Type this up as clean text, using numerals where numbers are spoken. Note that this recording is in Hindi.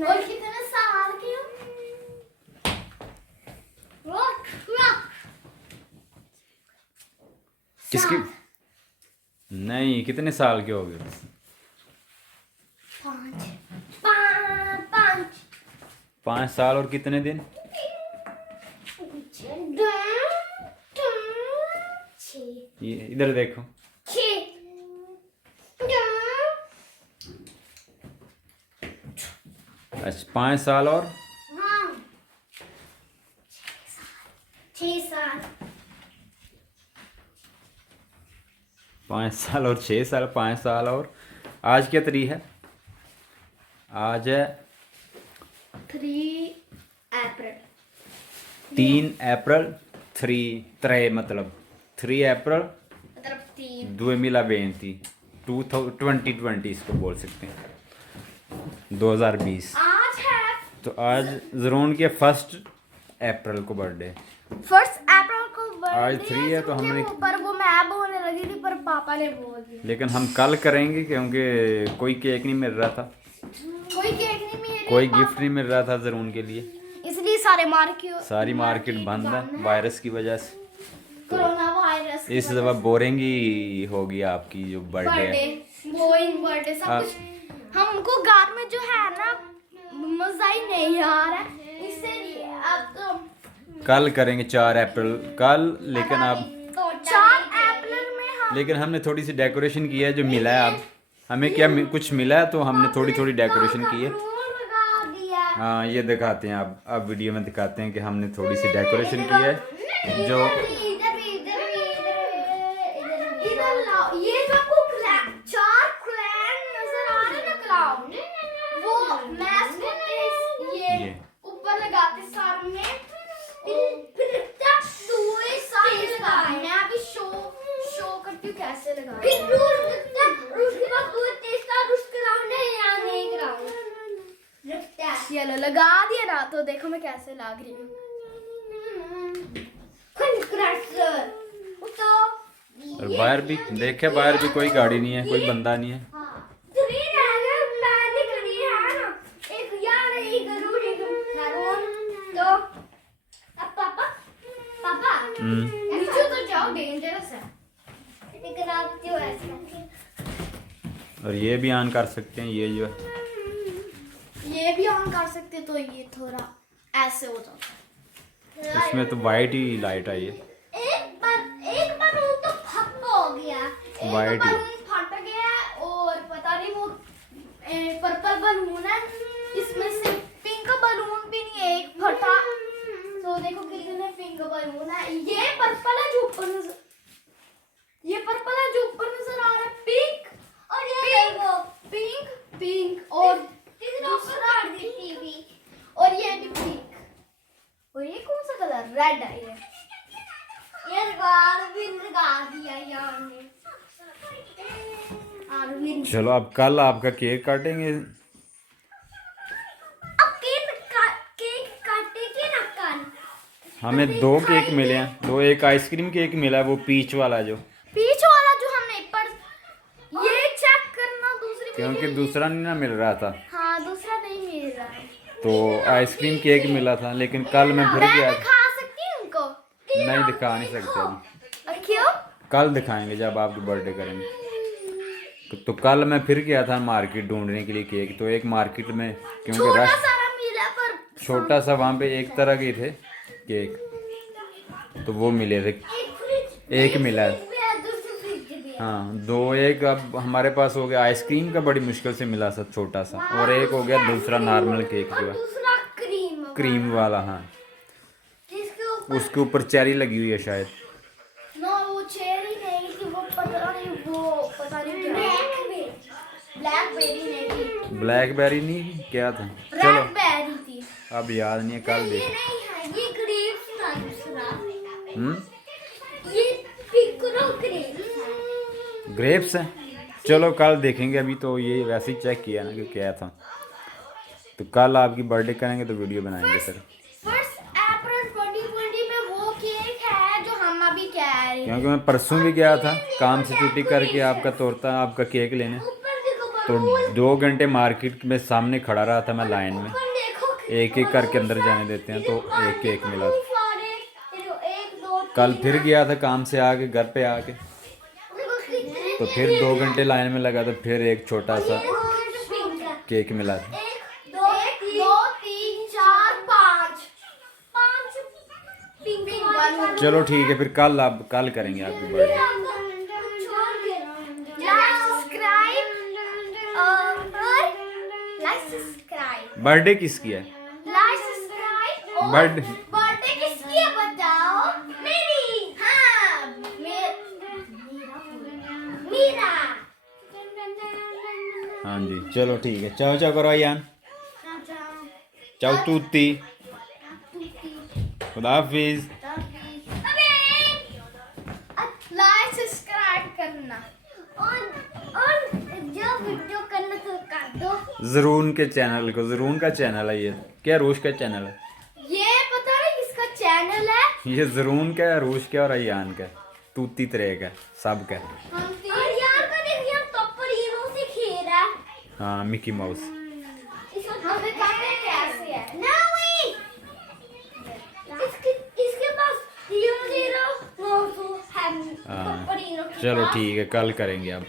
और कितने साल की हो? किसकी? नहीं, कितने साल के हो गए? 5 साल और कितने दिन? 6 ये इधर देखो। 6 अच्छा, 5 साल और हाँ 6 साल 5 साल और 6 साल, 5 साल और आज क्या तारीख है? आज है 3 अप्रैल 3 अप्रैल। 3 मतलब 3 अप्रैल मतलब 3 2020 2020 इसको बोल सकते हैं, 2020। आज है तो आज ज़रून के 1 अप्रैल को बर्थडे। 1 अप्रैल को आज बर्थडे 3 है तो हमने, पर वो मैं बोलने लगी थी पर पापा ने बोल दिया लेकिन हम कल करेंगे क्योंकि कोई केक नहीं मिल रहा था, कोई केक नहीं मिल कोई गिफ्ट नहीं मिल रहा था ज़रून के लिए। इसलिए सारी मार्केट बंद है वायरस की वजह से। कोरोना वायरस इस दफा बोरिंग ही होगी आपकी जो बर्थडे है। बर्थडे सब कुछ हमको घर में जो है ना मजा ही नहीं आ रहा है, इसलिए अब तो कल करेंगे 4 अप्रैल कल, लेकिन अब 4 अप्रैल में हम लेकिन हमने थोड़ी सी डेकोरेशन की है जो मिला है। अब हमें क्या कुछ मिला है तो हमने थोड़ी थोड़ी डेकोरेशन की है। फूल लगा दिया हाँ, ये दिखाते हैं, अब वीडियो में दिखाते हैं कि हमने थोड़ी सी डेकोरेशन की है जो इधर लाओ, ये सबको चार क्लैन नजर आ रहे ना क्लाउड, वो मैच करते ये ये ऊपर लगाते सामने फिर पूरे सारे लगाते। मैं अभी शो करती हूँ कैसे लगाते हैं। फिर उसके बाद पूरे टेस्ट का उसके राउंड है या नहीं राउंड चलो लगा दिया ना, तो देखो मैं कैसे लग रही हूँ। और बाहर भी देखे, बाहर भी कोई गाड़ी नहीं है, कोई बंदा नहीं है। नीचे तो जाओ, डेंजरस है। और ये भी ऑन कर सकते हैं, ये जो है ये भी ऑन कर सकते, तो ये थोड़ा ऐसे हो जाता है। इसमें तो वाइट ही लाइट आई है। एक बलून तो फट हो गया, एक White ही। बलून फट गया और पता नहीं वो पर्पल बलून है, इसमें से पिंक बलून भी नहीं है, एक फटा। तो देखो कितने पिंक बलून है। ये पर्पल है जो ऊपर नजर, ये पर्पल है जो ऊपर नजर आ रहा है, पिंक और ये देखो पिंक और दूसरा टीवी और ये भी पिंक और ये कौन सा कलर, रेड है ये लगा दिया यार ने। अरविंद चलो अब कल आपका केक काटेंगे। अब केक काटेंगे ना कल। हमें 2 केक मिले हैं, 2, एक आइसक्रीम केक मिला है वो पीच वाला जो हमने पर ये चेक करना दूसरी क्योंकि दूसरा नहीं ना मिल रहा था, हाँ दूसरा नहीं मिल रहा है। तो आइसक्रीम केक मिला था, लेकिन कल मैं भर मैं गया। दिखा सकती हूँ उनको? नहीं दिखा नहीं सकते अभी, क्यों? कल दिखाएंगे जब आपकी बर्थडे करेंगे। तो कल मैं फिर गया था मार्केट ढूंढने के लिए केक, तो एक मार्केट में क्योंकि छोटा रश सारा मिला पर छोटा सा, वहाँ पे एक तरह के थे केक, तो वो मिले थे, एक मिला है। हाँ 2, एक अब हमारे पास हो गया आइसक्रीम का, बड़ी मुश्किल से मिला सा छोटा सा, और एक हो गया दूसरा नॉर्मल केक जो है दूसरा क्रीम वाला। हाँ, जिसके ऊपर उसके ऊपर चेरी लगी हुई है शायद। नो वो चेरी नहीं थी, वो पता नहीं ब्लैकबेरी नहीं थी, ब्लैकबेरी नहीं, क्या था? चलो ब्लैकबेरी थी। अब याद नहीं है, कल ये देख। नहीं है, ये ग्रेप्स था दूसरा, हम्म, ये पिकरो ग्रेप्स है। ग्रेप्स है। चलो कल देखेंगे, अभी तो ये वैसे ही चेक किया ना कि क्या था, तो कल आपकी बर्थडे करेंगे तो वीडियो बनाएंगे सर। 1 अप्रैल 2020 में वो केक है जो हम अभी कह रहे हैं। क्योंकि मैं परसों भी गया था काम से छुट्टी करके आपका तोड़ता आपका केक लेने, ऊपर देखो तो 2 घंटे मार्केट में सामने खड़ा रहा था मैं लाइन में, एक एक करके अंदर जाने देते हैं, तो एक एक मिला था। कल फिर गया था काम से आके घर पे आके, तो फिर 2 घंटे लाइन में लगा, तो फिर एक छोटा सा केक मिला था। 1 2 3 4 5 पिंक। चलो ठीक है, फिर कल करेंगे आपकी बर्थडे। बर्थडे किसकी है? बर्थडे बर्थडे किसकी है बताओ? मेरी। हाँ मेरा। हाँ जी, चलो ठीक है, चाओ चाओ करो यान, चाओ तूती, खुदा हाफिज। लाइक सब्सक्राइब करना और जो वीडियो करना तो कर दो। जरून के चैनल को, जरून का चैनल है ये, क्या रूश का चैनल है? ये पता नहीं किसका चैनल है। ये जरून का है, रूश का और अयान का, तूती तरे का, सब का। और यार मैंने ये टॉपर हीरो से खेला। हाँ, मिकी माउस। हमें कहते हैं कैसे है ना वही। इसके पास हीरो हीरो वो है हाँ टॉपर हीरो। चलो ठीक है, कल करेंगे अब।